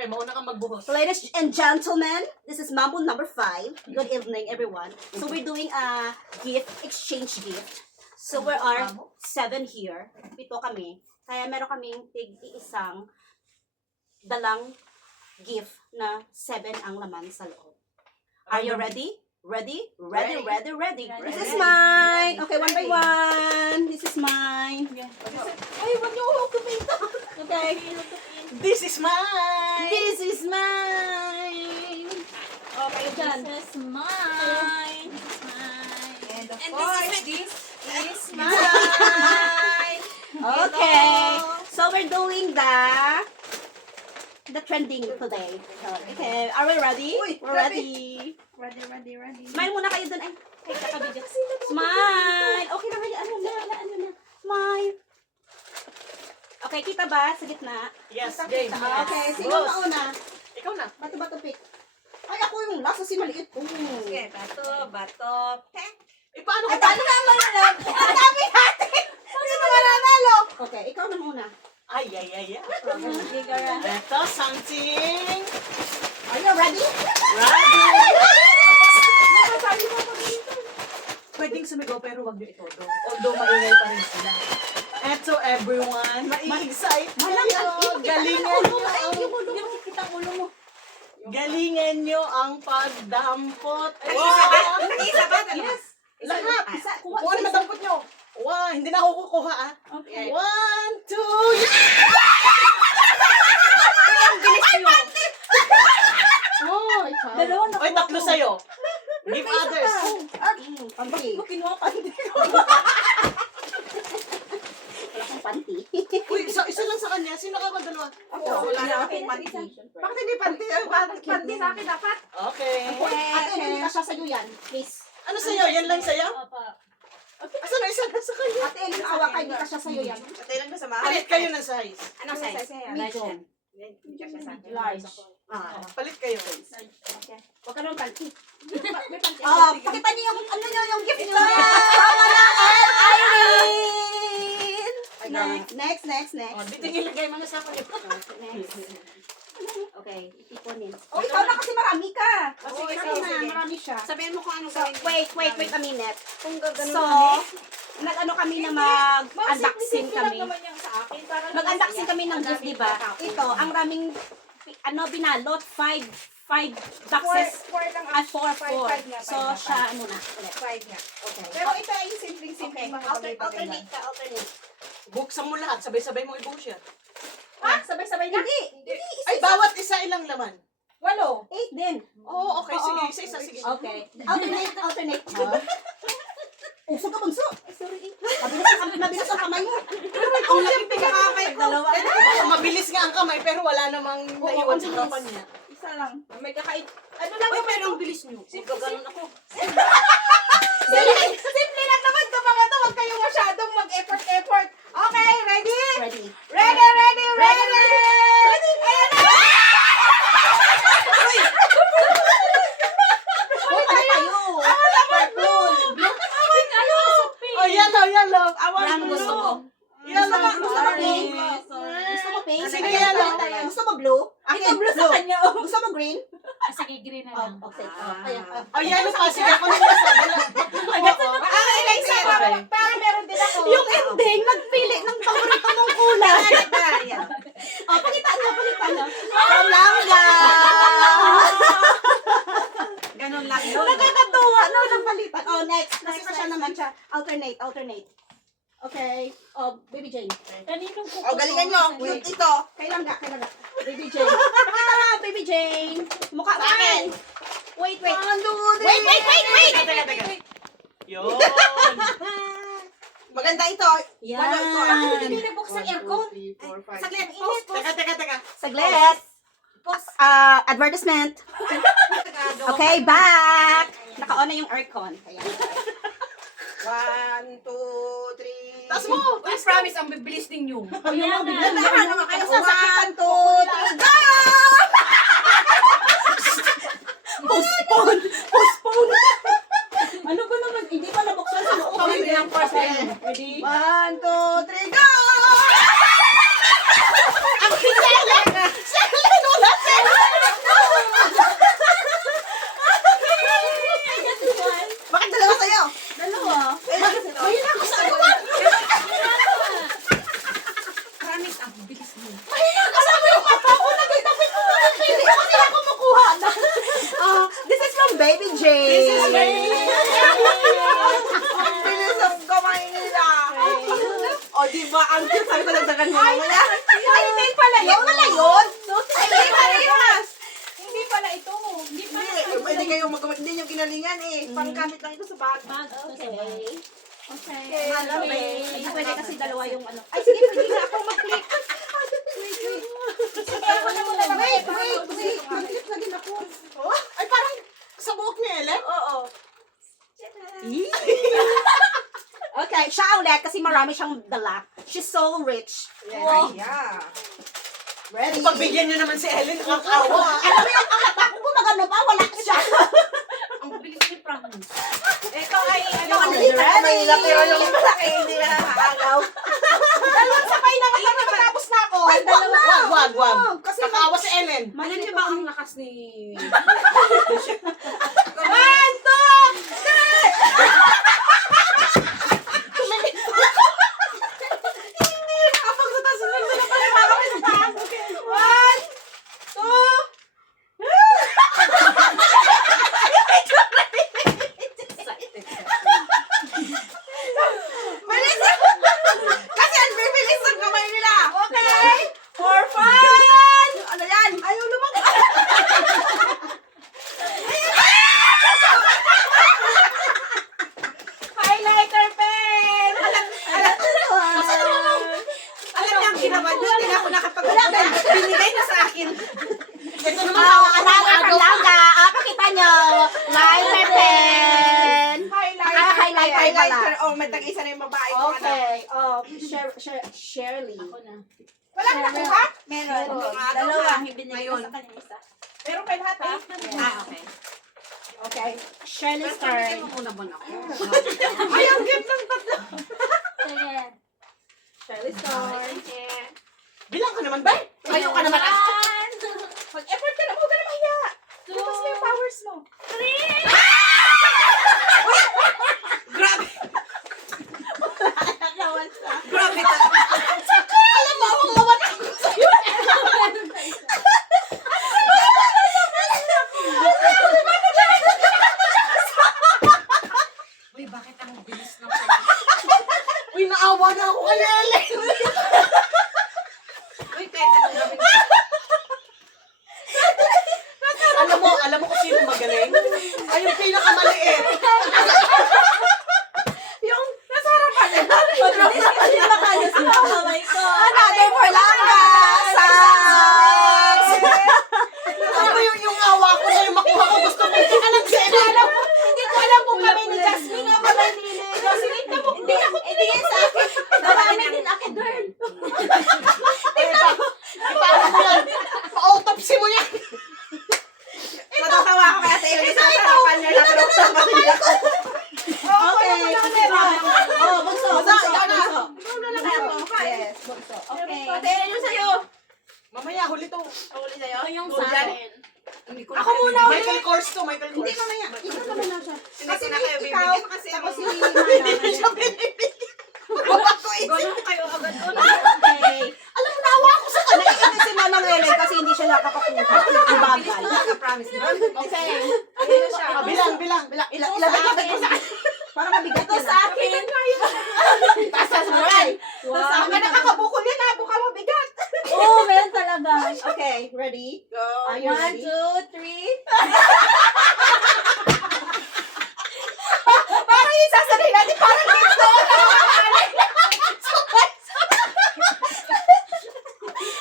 Okay, mauna kang magbuhos. Ladies and gentlemen, this is Mambo number 5. Good evening, everyone. So we're doing a exchange gift. So we are 7 here. 7 kami. Kaya meron kaming tig-iisang dalang gift na 7 ang laman sa loob. Are you ready? Ready? Ready. This is mine. Okay, one by one. This is mine. Ay, wag niyo ako kumita. Okay. This is mine. This is mine. Okay, dyan. This is mine. This is mine. And of And course, this is mine. Okay. So we're doing the trending today. Okay. Are we ready? Uy, We're grabe. ready. Ready. Smile muna kayo dun. Ay, kakabidyo. Smile. Okay na kayo. Ano na. Smile. Okay, kita ba? Sa gitna. Yes, Kita, game. kita. Yes. Okay, sino Boss. mauna? Ikaw na. Bato pick. Ay, ako yung last kasi maliit. Okay, bato. Eh, paano Ay, ka? paano nga mananalo? Ang dami natin! Sino mananalo? Okay, ikaw na muna. Ay. Okay. Ito, something. Are you ready? Ready. Sabi mo ako dito. Pwedeng sumigaw pero wag niyo itodo. Although maingay pa rin sila. Eto, everyone. Mai-excite kayo. Galingan nyo ang... Galingan nyo ang pagdampot. Isa ba? Yes. Lahat. Isa. Kung ano madampot nyo. One. Hindi na ako kukuha ah. Okay. 1, 2, Oh, ikaw. Dalawa na. Oy, tatlo sa'yo. Give others. Panty. Kinuha pa hindi ko. Wala kang panty. Uy, isa lang sa kanya. Sino ka ba dalawa? Wala na akong panty. Bakit hindi panty? Panty sa akin dapat. Okay. Ate, hindi ka siya sa'yo yan. Please. Ano sa'yo? Yan lang sa'yo? Asa na isa na sa kanya? Ate, Ellen, awa ka, hindi ka siya sa'yo yan. Patay lang ba sa mga? Palit kayo ng size. Anong size? Medium. Large. Palit kayo. Huwag ka naman panty. May panty. Pakita niyo yung, ano niyo, yung gift niyo. Tama na, Irene! Next. Oh, dito ilagay mo na sa akin. Next. Okay, ipiponin. Oh, ikaw na kasi marami ka. Sige, Sige, marami siya. Sabihin mo kung anong So, gawin. wait a minute. Kung gagawin So, nag-ano kami na mag-unboxing kami. Mag-unboxing kami ng gift, di ba? Ito, ang raming, binalot, 5 boxes. 4. So, siya, muna. Ulit. 5 nga. Okay. Pero ito ay simpleng-simple. Okay. Alternate ka. Buksan mo lahat. Sabay-sabay mo ibuhos yan. Sabay-sabay na. Hindi. Ay, bawat isa ilang laman. 8 din. Oo, okay. Sige, Oo. isa-isa. Sige. Okay. Alternate. Uso ka, bunso. Sorry. Mabilis ang kamay mo. Ang laki pinakakay ko. Baka mabilis nga ang kamay, pero wala namang naiwan sa harapan niya. Isa lang. May kakait. Ano lang ba pero ang bilis niyo? Gaganon ako. Simple lang naman ito mga to. Huwag kayong masyadong mag-effort. Okay, ready? Ready. Ready! Ayan na! Oh, ano tayo? Oh, yellow. Brown gusto mo. Yellow. Gusto mo pink? Gusto mo pink? Sige, yellow. Gusto mo blue? Ito blue sa kanya. Gusto mo green? Sige, green na lang. Okay. Oh, yellow pa. Sige, ako na isa. Ang Alexa, para meron din ako. Yung ending, nagpili ng paborito mong kulay. Ayan. Oh, pakitaan mo. Palangga! Ganon lang yun. Nakakatuwa. No, napalitan. Oh, next. Kasi siya naman siya. Alternate. Okay. Oh, Baby Jane. Kaninong kuko? O, galingan nyo. Yung ito. Kailan ga? Baby Jane. Pakita na, Baby Jane. Mukha Sa akin. Wait. Wait. Teka. Yun. Maganda ito. Yan. Wala ito. Bakit hindi nabuksan aircon? Saglit. Post. Teka. Saglit. Advertisement. Okay, back. Naka-on na yung aircon. Kaya. 1, 2, 3. Taas mo. I promise, ang bibilis ninyo. Oh, yung mga bigla Nandahan naman kayo. 1, 2, 3, go! Postpone. Ano ba naman? Hindi pa nabuksan sa loob. Kami ng first time. Ready? 1, 2, 3, go! Ang pinala! ba? Ang cute. Sabi ko nagdagan mo mamaya. Ay, hindi pala yun. Wala yun. Ay, hindi pala yun. Hindi pala ito. Hindi pa Pwede kayo mag- hindi yung ginalingan eh. Panggamit lang ito sa bag. Okay. Okay. Malamig. Hindi pwede kasi dalawa yung ano. Ay, sige, pwede na ako mag-click. Sige, ako na muna Wait. Mag-click na din ako. Oh, ay, parang sa buhok ni Ellen. Oo. Okay, siya ulit kasi marami siyang dala. She's so rich. Wow. Yeah. Ready? Pagbigyan niyo naman si Ellen, nakakawa. Alam mo yung kalata ko gumagano ba? Wala siya. Ang bilis ni Promise. Ito ay ano. Ready? Pero yung malaki hindi na nakakaagaw. Dalawang sabay na kasi matapos na ako. Ay, dalawa. Wag. Kasi Nakakawa si Ellen. Alam niyo ba ang lakas ni... One, two, three! Hindi nakapagsatas na pala para kami sa taas. One, two, bilis! Kasi ang bibilis ng kamay nila. Okay? For fun! Ano yan? Ayaw naman. Highlighter pen! Alam niyo ang ginawa niyo, hindi na ako nakapag-ulan. Binigay na sa akin. Ito naman, Another langga. Pakita nyo. Lighter pen. Highlighter pala. Oh, may tag-isa na yung babae ko. Ano? Okay. Shirley. Ako na. Wala ka nakuha? Meron. Dalawa. Ngayon. Sa kanya isa. Meron kayo lahat eh. Okay. Okay. Shirley's Pero turn. mo muna ba ako? Ay, ang gift ng tatlo. Sige. Shirley's turn. bilang ka naman ba? Ayaw ka naman. Mag-effort ka na. Huwag ka na mahiya. Labas mo yung powers mo. Grabe. Grabe. Alam mo, ang lawan ako sa'yo. Uy, bakit ang bilis ng Uy, naawa na ako kay Ellen. Uy, kahit anong gawin mo. alam mo kung sino magaling? Ay, yung pinakamaliit. Yung nasa harapan niya. Another for langga. Sucks. Ako yung awa ko na yung makuha ko. Gusto ko yung alam si Ellen. Hindi ko alam kung kami ni Jasmine o kami ni Jocelyn na mo. Hindi ako Ibigay sa akin. Marami din ako, girl. Ipaano mo yan? Pa-autopsy mo yan. Natatawa ako kaya sa iyo. Sa harapan niya. Natatawa niya. Okay. Oh, bunso. Ikaw na. Yes, bunso. Okay. Patayin niyo sa'yo. Mamaya, huli to. Huli sa'yo. Ako yung sa akin. Hindi ko ako muna ulit. Michael Kors to, Michael Hindi, Kors. mamaya. Ikaw naman na siya. Kasi na kayo ikaw, bibigyan kasi tapos si Hindi Mana. siya binibigyan. Gano'n kayo agad una. Okay. Alam mo, naawa ako sa kanya. Naiinis si Manang Ellen kasi hindi siya nakapakuha. Bilis Ibagal. talaga, promise. Okay. Ayun na siya. Bilang. Ilagay ko sa akin. Para mabigat Ito yun. sa akin. Tasas mo rin. Wow. Ang nakakabukol yan ha. Buka mabigat. Oo, meron talaga. Okay, ready? Go. Are you 1, ready? 2, 3. Parang yung sasabihin natin. Parang dito.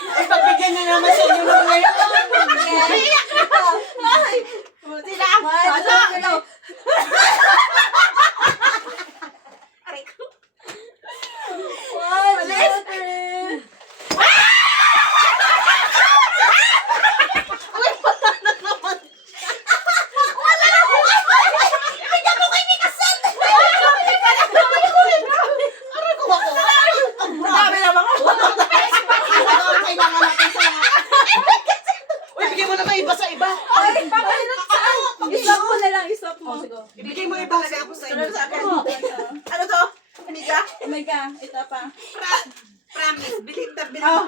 Ay, pagbigyan niya naman sa inyo ng ngayon. Sila. Ano? Aray ko. 1, 2, 3. Dami na mga. Kailangan natin sa mga. Uy, bigyan mo naman iba sa iba. Ay, papalinot saan? Isop mo na lang, isop mo. Ibigay mo iba kasi ako sa inyo. Ano to? Amiga? Oh my God, ito pa. Promise. Bilit na bilit. Oh.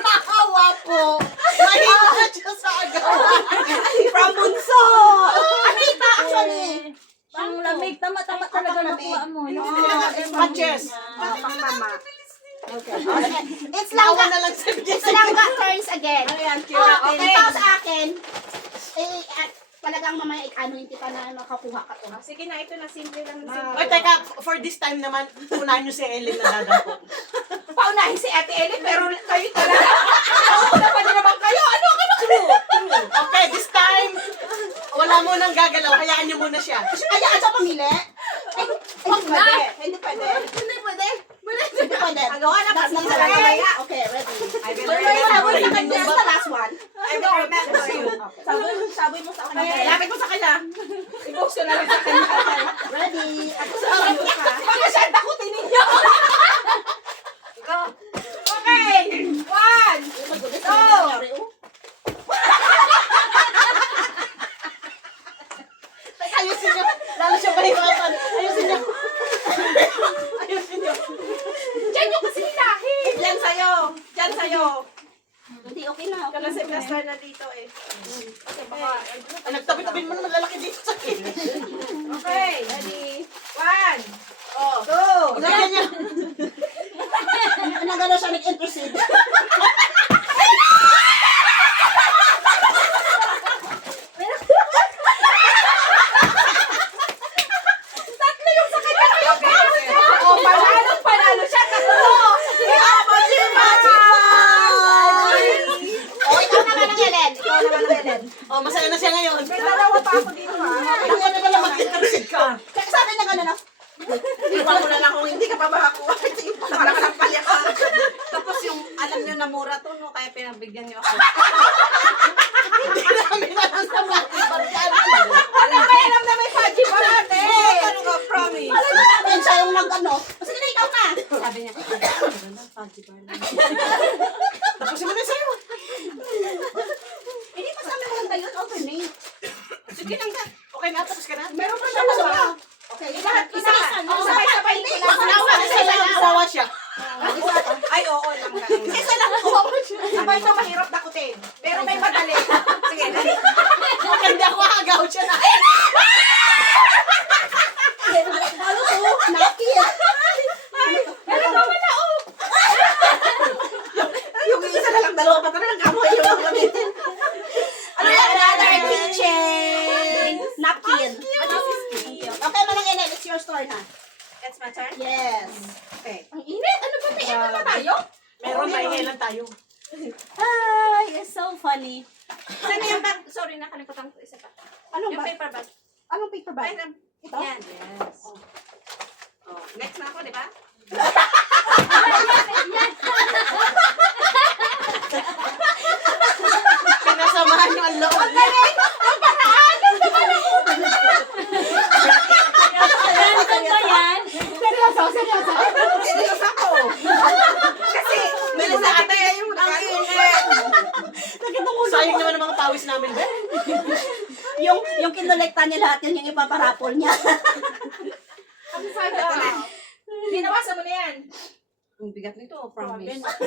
Nakawa po. Mahina siya sa agawan. From bunso. Anita, actually. Pang Shampoo. Malamig, tama-tama talaga nakuha mo. Patches. Pang mama. Okay. It's Lawa langga. na lang sa It's langga turns again. Ano yan, Oh, Kira? okay. Ikaw sa akin. Talagang mamaya ano hindi pa na makakuha ka to. Sige na, ito na, simple lang na simple. Oy, teka, for this time naman, unahin nyo si Ellen na dadako. Paunahin si Ate Ellen, pero kayo talaga. Una pa din naman kayo. Ano? Okay, this time, wala mo nang gagalaw. Hayaan nyo muna siya. Ayaan siya pamili. Ay, hindi pwede. Hindi pwede. Hindi pwede. Hindi pwede. Agawa na That's kasi not sa the kanya. Okay, ready. I will Wait, wait, remember wait, you. wait, that's the last one. I will remember you. Saboy mo sa kanya. Lapit mo sa kanya. I-post ko na lang sa kanya. Ready. Ako sa Sabi kanya. ka. Mga siya, takutin ninyo. Go. Okay. 1. Go. Ayusin nyo. Lalo siya mahirapan. Ayusin nyo. Ayusin nyo. Diyan yung kasi nilahin. Diyan sa'yo. Diyan sa'yo. Hindi, okay na. Okay Kasi na. plaster na dito eh. Okay, baka. Nagtabi-tabi mo naman lalaki dito sa akin. Okay. Ready. 1. Oh. 2. Lagyan niya. Nagano siya nag-intercede. Oh, panalo siya. Tatlo. Oh, ikaw naman ang Ellen. Ikaw naman ang Ellen. Oh, masaya na siya ngayon. May dalawa pa ako dito ha. Ano na lang mag-intercede ka. Kaya sabi niya gano'n, Iwan mo na lang kung hindi ka pa makakuha. Ito yung parang palya ka. Tapos yung, alam nyo na mura to, no? Kaya pinagbigyan nyo ako. Hindi namin alam sa mga Alam na may paji pa natin. Ano ka, promise? alam mo namin siya yung nag-ano. Sige na, ikaw na. Sabi niya, ganda, pagi ba na? Tapusin mo na sa'yo. Hindi pa sa amin maganda yun. Alternate. Sige lang ka. Okay na, tapos ka na. Meron pa siya dalawa. Okay, Lahat, isa. Oh, Sabay-sabay ko lang. Isa lang, kawawa siya. Ay, oo, lang ka. isa lang kuha mo siya. Sabay ito mahirap dakutin. Pero may madali. Sige, dali. Hindi ako agaw siya na. Ano to? Napkin. Ano ba wala oh? Yung isa na lang, dalawa pa talagang kamoy yung mga gamitin. Another keychain. Napkin. Okay, Manang Ellen, it's your store na. It's my turn? Yes. Okay. Ang init. Ano ba? May ano na tayo? Meron, maingay lang tayo. Ay, it's so funny. Saan yung bag? Sorry, nakalimutan ko isa pa. Anong Yung ba? paper bag. Anong paper Ay, bag? Ito? yan. Yes. Oh, next na ako, di ba? Pinasamahan yung ang loob. Ano ba yan? Seryoso, seryoso. Serious ako. Kasi, meron sa ate yung nag-iinit. Sayang naman ang mga pawis namin, be. Yung kinolekta niya lahat yun, yung ipaparapol niya. Ang saga. Ginawasan mo na yan. Ang bigat nito, promise. Laki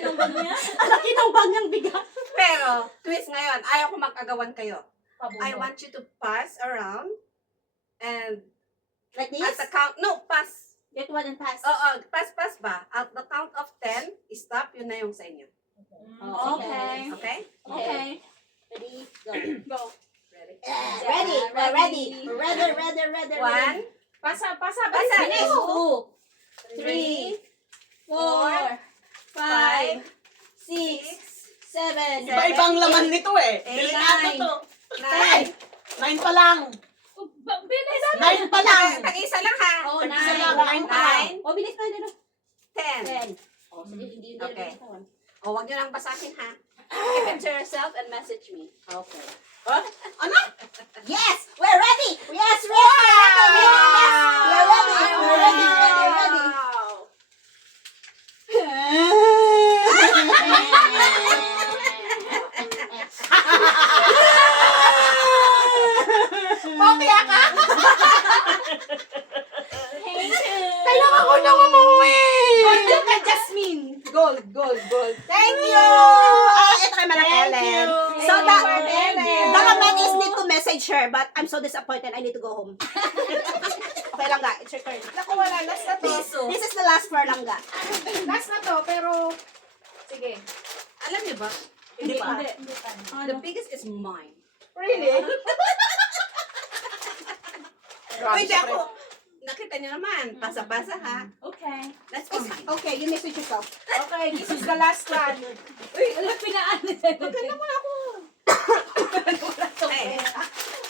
ng bag niya. Laki ng bag niyang bigat. Pero, twist ngayon, ayaw ko mag-agawan kayo. I want you to pass around and Like at this? the count, no, pass. Get one and pass. Pass ba? At the count of 10, stop, yun na yung sa inyo. Oh, okay. Okay? Okay. Ready? Go. Go. Ready? Ready. We're ready. Ready. One, Pasa. Basa. Bilis. 2, 3, 4, 5, 6, 7, Iba-ibang laman nito eh. Eight, Delikado nine. to. 9. 9 pa lang. Bilis. 9 pa lang. Tag-isa lang ha. Oh, Tag-isa 9. lang. 9 pa lang. Oh, bilis na. 10. 10. Oh, sige, hindi Okay. na. O, wag nyo lang basahin ha. Keep it to yourself and message me. Okay. Ano? Yes! We're ready! Yes, we're ready! Yes! We're ready! We're ready! Mamaya ka. Kailangan ko na umuwi. Gold ka, Jasmine. Gold. Thank you! Ito kay Manang Ellen. So, the comment is need to message her. here, but I'm so disappointed. I need to go home. Okay, Langga, it's your turn. Naku, wala. Last na to. This is the last for Langga. Last na to, pero... Sige. Alam niyo ba? Hindi pa. The biggest is mine. Really? Wait, ako. Nakita niyo naman. Pasa-pasa ha. Okay. That's for mine. Okay, you mix with yourself. Okay, this is the last one. Uy, alam, pinaan. Huwag ka naman ako. Hey.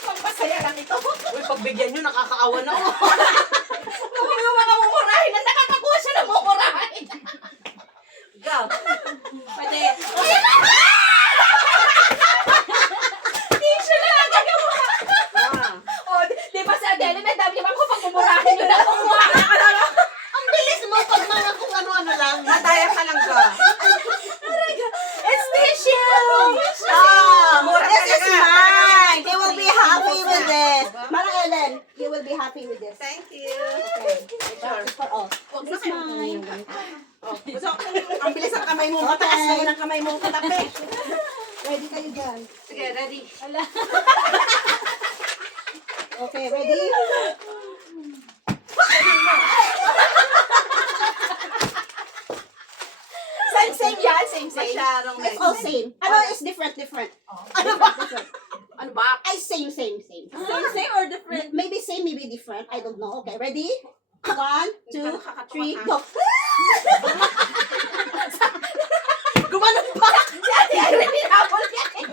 Pampasaya lang ito. Uy, pagbigyan nyo, nakakaawa na ako. Huwag yung mga mumurahin na nakakakuha siya ng mumurahin. Go. Pwede. Tissue na lang gagawa. O, di ba sa Adele, may dami naman ko pag mumurahin yung nakukuha. Ang bilis mo pag mga kung ano-ano lang. Madaya ka lang ko. It's tissue! Mura This is talaga. mine. They will be happy with this. Manang Ellen, you will be happy with this. Thank you. Okay. It's for all. Huwag na This is kayo mine. So, ang bilis ang kamay mo. Mataas naman ang kamay mo. Katapi. Ready kayo dyan. Sige, ready. Okay, ready? Same yan, same. Masyadong It's all same. Ano is different? Ano ba? Different. Ano ba? Ay, same. Same or different? Maybe same, maybe different. I don't know. Okay, ready? 1, 2, 3, go. Gumanon pa. Si Ate Irene, hinabol yan eh.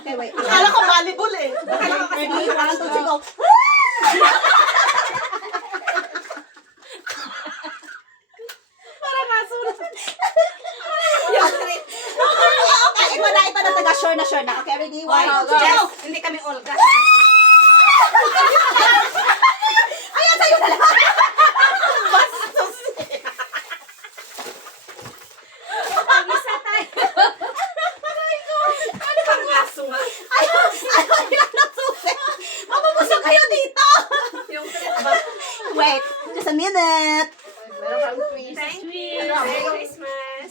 Okay, wait. Akala ko volleyball eh. Ready? 1, 2, 3, go. Okay, ito na taga sure na. Okay, ready? 1, 2, 3, go. Yes, hindi kami Olga. Ayan, sa'yo na lang. Ano bang laso nga? Ayaw nila ng susi. Mapupusok kayo dito. Yung trip ba? Wait, just a minute. Thank you. Merry Christmas.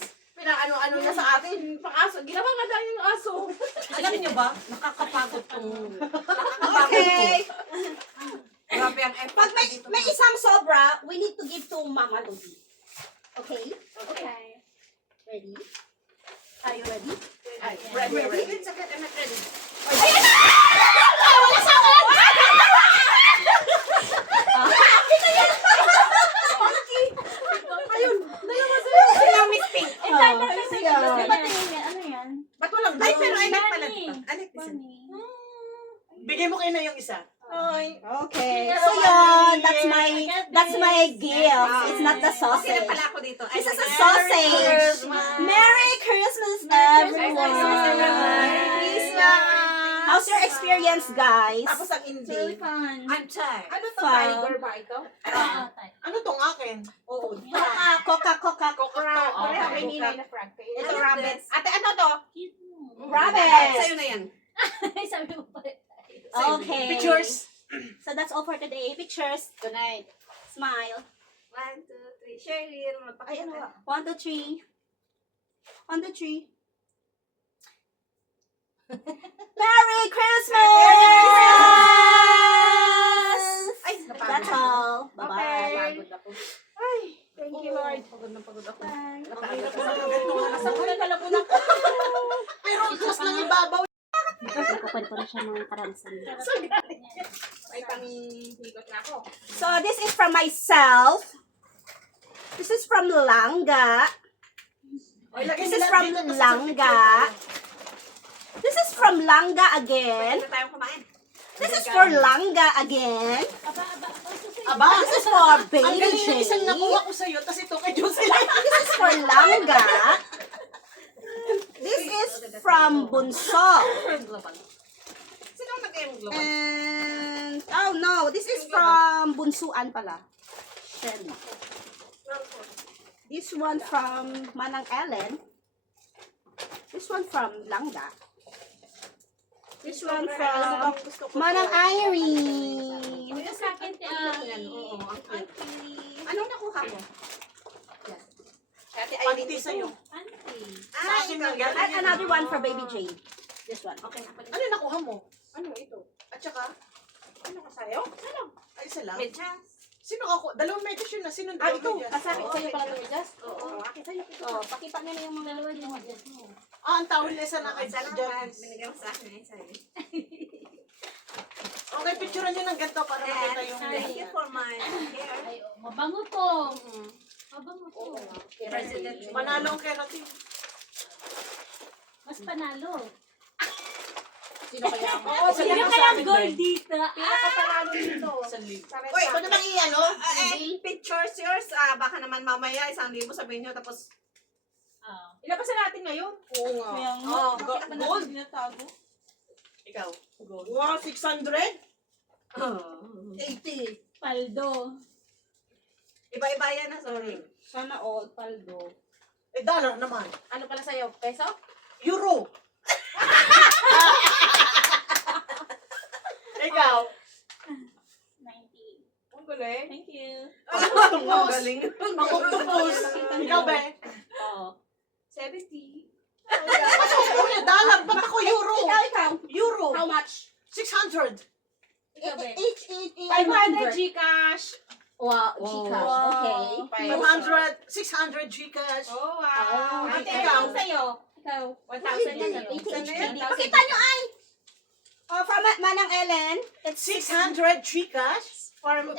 Ano niya sa atin, pang aso. Ginawa nga dahil yung aso. Alam niyo ba? Nakakapagod tong... Nakakapagod Okay. to. Grabe ang effort Pag dito. may isang sobra, we need to give to Mama Lodi. Okay? Okay. Ready? Are you ready? Ay, ready. Wait, second, I'm not ready. Sila Miss Pink. Ano yan? Ba't walang ay, pero I like pala dito. I like this one. Bigay mo kayo na yung isa. Okay. So yun, that's my gift. It's not the Sila sausage. pala ako dito. I This is like a it. sausage. Merry Christmas, everyone. Merry Christmas. How's your experience, guys? Tapos ang hindi. fun. I'm tired. Ano to, Fun. tiger ba ito? Ano tong akin? Oo. Coca. Pareho kay Ninay na frog. Ito Ano rabbit. this? Ate, ano to? Rabbit. Sa'yo na yan. Sabi mo pa. Okay. Pictures. So that's all for today. Pictures. Good night. Smile. 1, 2, 3. Cheryl, Ay, ano magpakita. ba? 1, 2, 3. 1, 2, 3. Merry Christmas! Ay, That's all. Bye-bye. Okay. Pagod ako. Ay, thank you, Lord. Pagod na pagod ako. Napakahirap na ng ganito nga nasa Wala kalabunan ko. Pero just lang ibabaw. Nagkukwento na siya ng karansan. Ay, pang-higot na ako. So, this is from myself. This is from Langga. This is from Langga. This is from Langga again. Pwede na tayong kumain. This is for Langga again. Aba, This is for ang Baby galing ng isang Jane. nakuha ko sa'yo, tapos ito kay Jocelyn. This is for Langga. This is from Bunso. Global. Sino ang nag-game global? And, oh no, this is from Bunsuan pala. Shelly. This one from Manang Ellen. This one from Langga. This one from Manang Irene. Ito sa akin, Yan, oo. Ang cute. Anong nakuha mo? Ate, Pagti sa'yo. Auntie. Sa akin ang galing And yan. another one for Baby Jane. This one. Okay na pala. Ano nakuha mo? Ano ito? At saka, Ano ka sa'yo? ay isa lang. Medyas. Sino ako? Dalawang medyas yun na. Sino Ah, dalawang ito. medyas? Kasakit Oo. sa'yo pala ito, medyas? Oo. Akin sa'yo. Oh, pakita niyo na yung mga dalawa niyo medyas mo. Ah, ang towel na isa na kay Salamat. Janice. Binigyan mo sa akin. Sa'yo. Okay, picturean nyo ng ganito para makita yung... Thank you for my hair. Ay, mabango to. Mabango to. President. Manalo ang keratin. Mas panalo. Sino kaya ako? Oo, Sino sa kaya akin, gold Ben. dito? Pinakapanalo dito. Isang libo. Uy, ito naman i-ano? Pictures yours. Baka naman mamaya 1,000 sabihin nyo tapos... Ilabasan natin ngayon. Oo nga. Kaya nga. Oh, Bakit gold. Ikaw. Gold. Wow, 600? 80. Paldo. Iba-iba yan na, sorry. Sana all, paldo. Eh, dollar naman. Ano pala sa'yo? Peso? Euro. Ikaw. 90. Ang galing. Thank you. Pang-octopus. Pang-octopus. Ikaw, be? Oh. 70. Ako, kuya, dollar. Ba't ako euro? Ikaw. Euro. How much? 600. Ikaw, be? 500 Gcash. Wow, Wow. Gcash. Okay. 500. 600 Gcash. Oh, wow. Ate, Ikaw. sa'yo? Ikaw. 1,000 yan. 80 Pakita nyo ay! Oh, from Manang Ellen, it's 600 Gcash. For 80,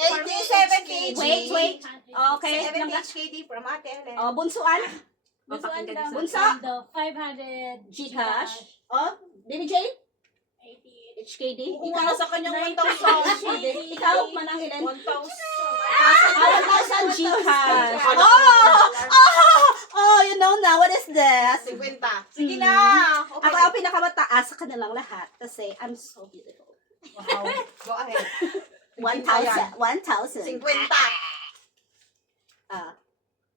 70. Wait. Okay. 70 HKD from Ate Ellen. Oh, bunsuan. Bunsuan daw. Bunso. Paldo. 500 Gcash. Oh, Baby Jane? 80. HKD. Ikaw sa kanyang 1,000. HKD. Ikaw, Manang Ellen. 1,000. 1,000 Gcash. Ano? Oh, you know now, what is this? 50. Sige na. Ako ang pinakamataas sa kanilang lahat kasi I'm so beautiful. Wow. Go ahead. 1,000. 50. Ah,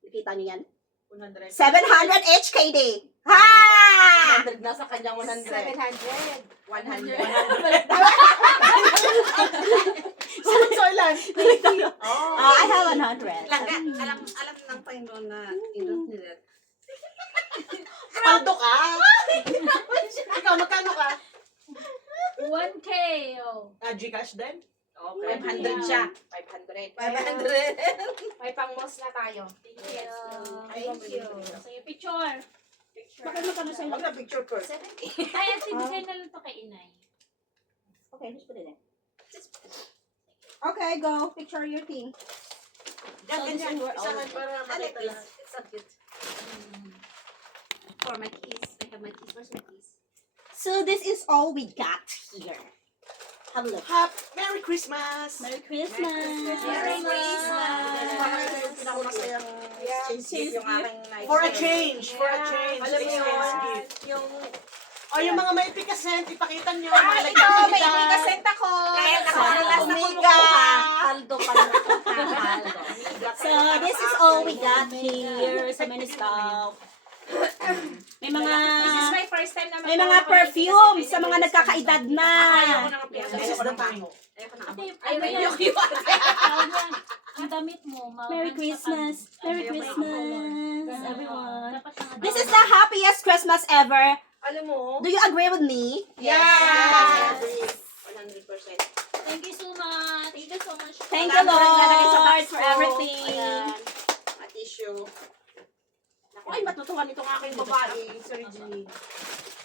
nakita niyo yan? 100. 700 HKD. Ha! 100 na sa kanyang 100. 700. 100. So, ilan? Oh. I have 100. Alam ng Panginoon na indot nila. Paldo ka. Ikaw, magkano ka? 1K. Oh. Gcash din? Okay. 500 siya. 500. 500. May pang-moss na tayo. Thank you. Thank you. Sige, picture. Bakit magkano sa'yo? Huwag na picture first. Ay, at bigay na lang to kay inay. Okay, just put it in. Okay, go. Picture your thing. Yan, So, ganyan. this is Isahan para I like makita this. lang. It's so cute. For my keys. I have my keys. Where's my keys? So this is all we got here. Have a look. Merry Christmas! Merry Christmas. Merry Christmas. Yung pinakamasayang Yeah. exchange Yung gift. aking night For a shirt. change, for a change. Alam mo Exchange yun, gift. yung... O yung mga may pikasent, ipakita nyo. Ah, Mga ito, may nagkikita. ikasent ako. Kaya Sana nakaralas na umiga. kumukuha. Paldo pa lang ito. Paldo. So this is all we got here. So many stuff. May mga This is my first time na may mga perfume sa mga nagkakaedad na. Ayaw ko na This is the time. Ayaw ko na Ate, Ay, ano may yan? yung Ang damit mo. Merry Christmas. Merry Ayaw, may Christmas, everyone. Dapat ang This is the happiest Christmas ever. Alam mo? Do you agree with me? Yes! 100%. Thank you so much. Thank you so much. Thank you, Lord, for everything. Ayan. At tissue. Ay, matutuwa nitong aking babae, Sir Jean.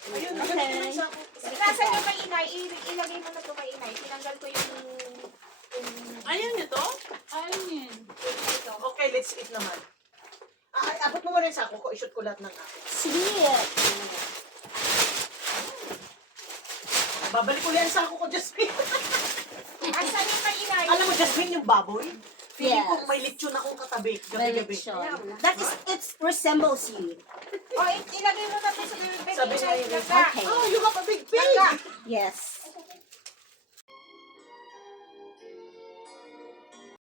Ayun, Okay. ganun sa ako. Nasa yung may inay, ilagay mo na ito may inay. Tinanggal ko yung... Ayun ito? Ayun yun. ito. Okay, let's eat naman. Abot mo muna yung sako ko. I-shoot ko lahat ng akin. Sweet. Babalik ko yan sa sako ko, Jasmine. Asan yung may inay? Alam mo, Jasmine, yung baboy? Feeling ko Yes. may lechon akong katabi. May Gabi-gabi. lechon. That is, it resembles you. O, ilagay mo na ito sa bibig. Sabi niya yun. Okay. Oh, you have a big pig! Yes.